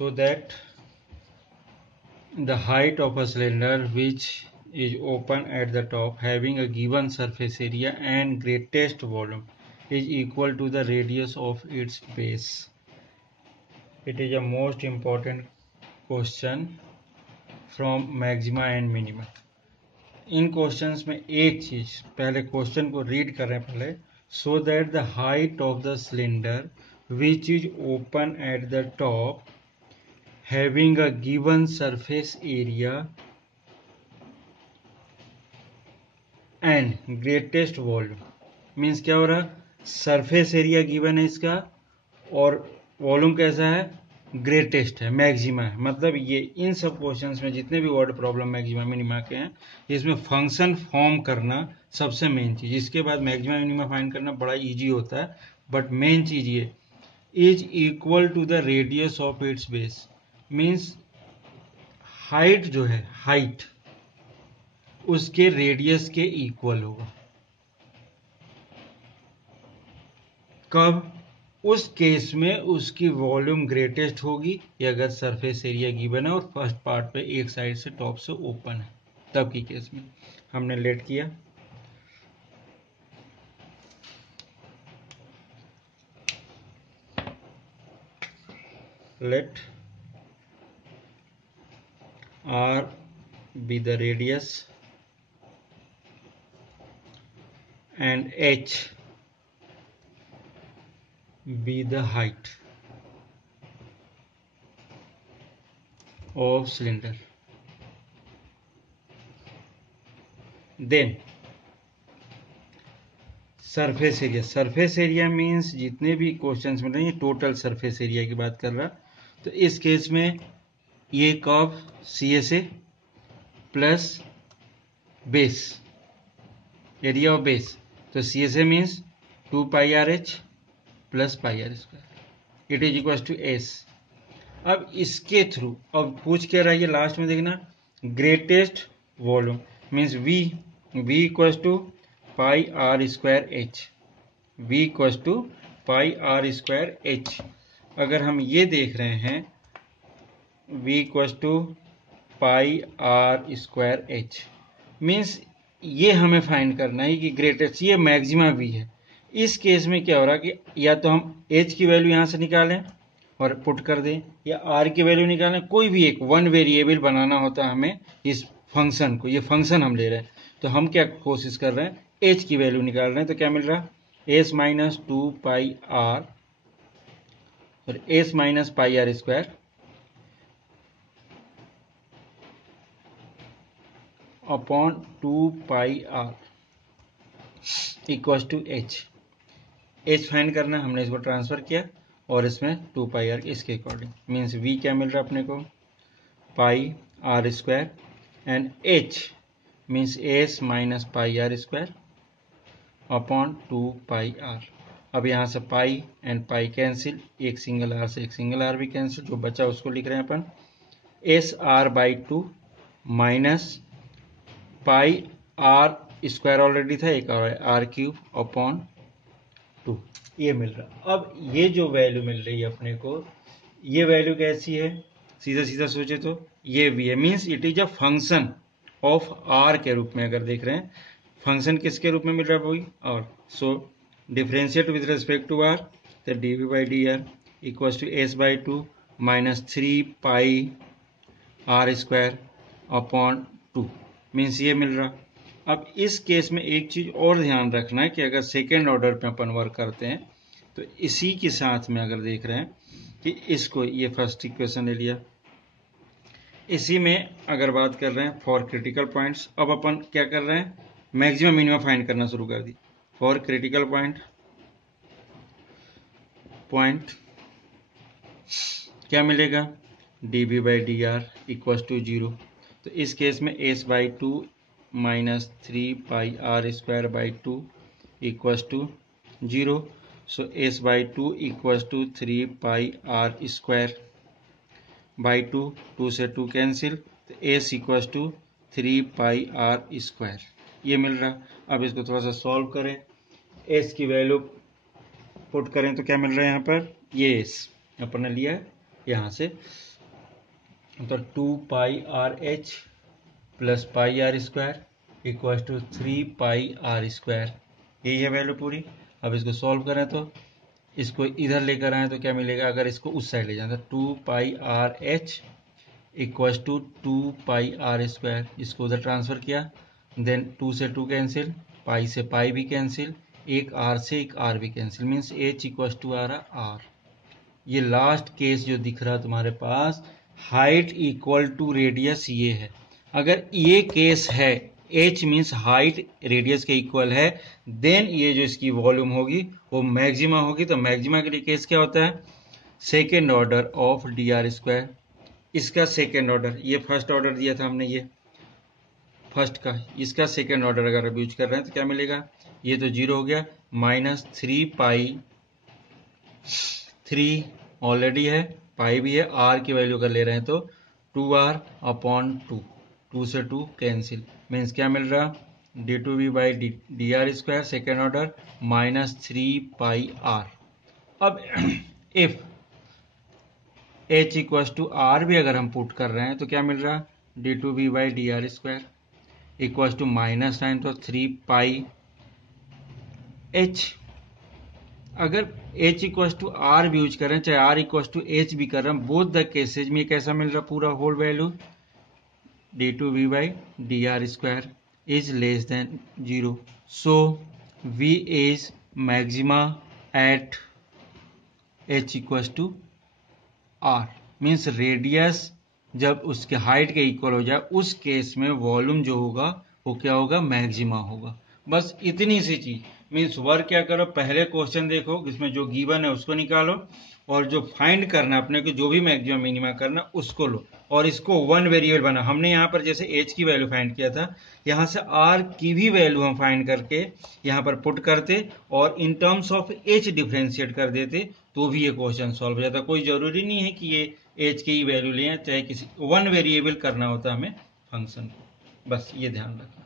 so that the height of a cylinder which is open at the top having a given surface area and greatest volume is equal to the radius of its base. It is a most important question from maxima and minima. In questions में एक चीज, पहले question को read करें पहले. So that the height of the cylinder which is open at the top having a given surface area and greatest volume means क्या हो रहा, सरफेस एरिया गिवन है इसका और वॉल्यूम कैसा है, ग्रेटेस्ट है, मैक्सिमा है. मतलब ये इन सब क्वेश्चंस में जितने भी वर्ड प्रॉब्लम मैक्सिमा मिनिमा के हैं इसमें फंक्शन फॉर्म करना सबसे मेन चीज. इसके बाद मैक्सिमा मिनिमा फाइंड करना बड़ा इजी होता है, बट मेन चीज ये is equal to the radius of its base. Means height जो है, हाइट उसके रेडियस के इक्वल होगा. कब, उस केस में उसकी वॉल्यूम ग्रेटेस्ट होगी या अगर सरफेस एरिया गिवन है और फर्स्ट पार्ट पे एक साइड से टॉप से ओपन है, तब की केस में. हमने लेट किया. Let R be the radius and H be the height of cylinder. Then surface area. Surface area means जितने भी क्वेश्चंस में नहीं, टोटल सरफेस एरिया की बात कर रहा. तो इस केस में ये curve CSA plus base, area of base. तो CSA means 2 pi RH plus pi R square. It is equal to S. अब इसके थ्रू अब पूछ क्या रहा है, ये लास्ट में देखना, greatest volume means V equal to pi R square H. V equal to pi R square H. अगर हम ये देख रहे हैं V equal to pi R square H, means ये हमें फाइंड करना है कि ग्रेटेस्ट, ये मैक्सिमा V है. इस केस में क्या हो रहा है कि या तो हम H की वैल्यू यहाँ से निकालें और पुट कर दें, या R की वैल्यू निकालें. कोई भी एक वन वेरिएबल बनाना होता है हमें इस फंक्शन को. ये फंक्शन हम ले रहे हैं तो हम क्या कोशिश कर रहे हैं, H की वैल्यू निकाल रहे हैं. तो क्या मिल रहा, S माइनस 2 पाई R और S minus pi R square upon 2 pi R equal to H. H find करना, हमने इसको ट्रांसफर किया और इसमें 2 पाई R इसके अकॉर्डिंग. मीन्स V क्या मिल रहा है अपने को, pi R square and H means S minus pi R square upon 2 pi R. अब यहाँ से पाई एंड पाई कैंसिल, एक सिंगल R से एक सिंगल R भी कैंसिल, जो बचा उसको लिख रहे हैं अपन SR/2 minus pi R square already था, एक और R³ अपॉन 2. ये मिल रहा. अब ये जो वैल्यू मिल रही है अपने को, ये वैल्यू कैसी है, सीधा सीधा सोचे तो ये V है. Means it is a function of R के रूप में अगर देख रहे हैं. फंक्शन किसके रूप में मिल रहा है भाई, R. So differentiate with respect to R, तो dV/dr equal to S/2 minus 3 pi R square upon 2. Means ये मिल रहा. अब इस केस में एक चीज और ध्यान रखना है कि अगर सेकेंड ऑर्डर पे अपन वर्क करते हैं तो इसी के साथ में अगर देख रहे हैं कि इसको, ये फर्स्ट इक्वेशन ले लिया, इसी में अगर बात कर रहे हैं फॉर क्रिटिकल पॉइंट्स, अब अपन क्या कर रहे हैं, मैक्सिमम मिनिमम फाइंड करना शुरू कर दी. फॉर क्रिटिकल पॉइंट क्या मिलेगा, dV/dr इक्वल टू 0. तो इस केस में S/2 minus 3 pi R square by 2 equal to 0. So S/2 equal to 3 pi R square by 2, 2 से 2 कैंसिल, तो S equal to 3 pi R square. ये मिल रहा. अब इसको थोड़ा सा सॉल्व करें, S की वैल्यू पुट करें तो क्या मिल रहा है यहाँ पर, ये S अपन ने लिया है यहाँ से. तो 2 pi R H plus pi R square equal to 3 pi R square, यही है वैल्यू पूरी। अब इसको सॉल्व करें तो इसको इधर लेकर आए तो क्या मिलेगा, अगर इसको उस साइड ले जाए तो 2 pi R H equal to 2 pi R square, इसको उधर ट्रांसफर किया, देन 2 से 2 कैंसिल, पाई से पाई भी कैंसिल, एक आर से एक आर भी cancel, means H equal to आ रहा आर। ये लास्ट केस जो दिख रहा है तुम्हारे पास, हाइट इक्वल टू रेडियस, ये है। अगर ये केस है, h मीन्स हाइट रेडियस के इक्वल है, देन ये जो इसकी वॉल्यूम होगी वो मैक्सिमा होगी। तो मैक्सिमा के लिए केस क्या होता है, second order of D R square, इसका सेकेंड ऑर्डर, ये फर्स्ट ऑर्डर दिया था हमने, ये फर्स्ट का, इसका सेकेंड ऑर्डर अगर अब यूज कर रहे हैं तो क्या मिलेगा, ये तो जीरो हो गया, माइनस 3 पाई, 3 ऑलरेडी है, पाई भी है, आर की वैल्यू अगर ले रहे हैं तो 2r अपॉन 2, 2 से 2 कैंसिल, मीन्स क्या मिल रहा, D two we by D R square second order minus 3 pi R. अब if h equal to are भी अगर हम पुट कर रहे हैं तो क्या मिल रहा, D two we by D R square equal to minus sign तो 3 पाई h। अगर h इक्वल टू आर भी यूज कर रहे हैं, चाहे r इक्वल टू h भी कर रहे हैं, बोथ द केसेज में कैसा मिल रहा पूरा whole value, d two we by D R square is less than 0। So v is maxima at h equal to r, means radius जब उसके हाइट के इक्वल हो जाए उस केस में वॉल्यूम जो होगा वो क्या होगा, मैक्सिमा होगा। बस इतनी सी चीज, मीन्स वर्क क्या करो, पहले क्वेश्चन देखो इसमें जो गिवन है उसको निकालो, और जो फाइंड करना अपने को, जो भी मैक्सिमम मिनिमा करना उसको लो, और इसको वन वेरिएबल बना। हमने यहाँ पर जैसे h की वैल्यू फाइंड किया था, यहाँ से r की भी वैल्यू हम फाइंड करके यहाँ पर पुट करते और in terms of h differentiate कर देते तो भी ये क्वेश्चन सॉल्व हो जाता। कोई जरूरी नहीं है कि ये h की ही वैल्यू लें, चाहे किसी वन वेरिएबल करना होता हमें फंक्शन को, बस ये ध्यान रखें।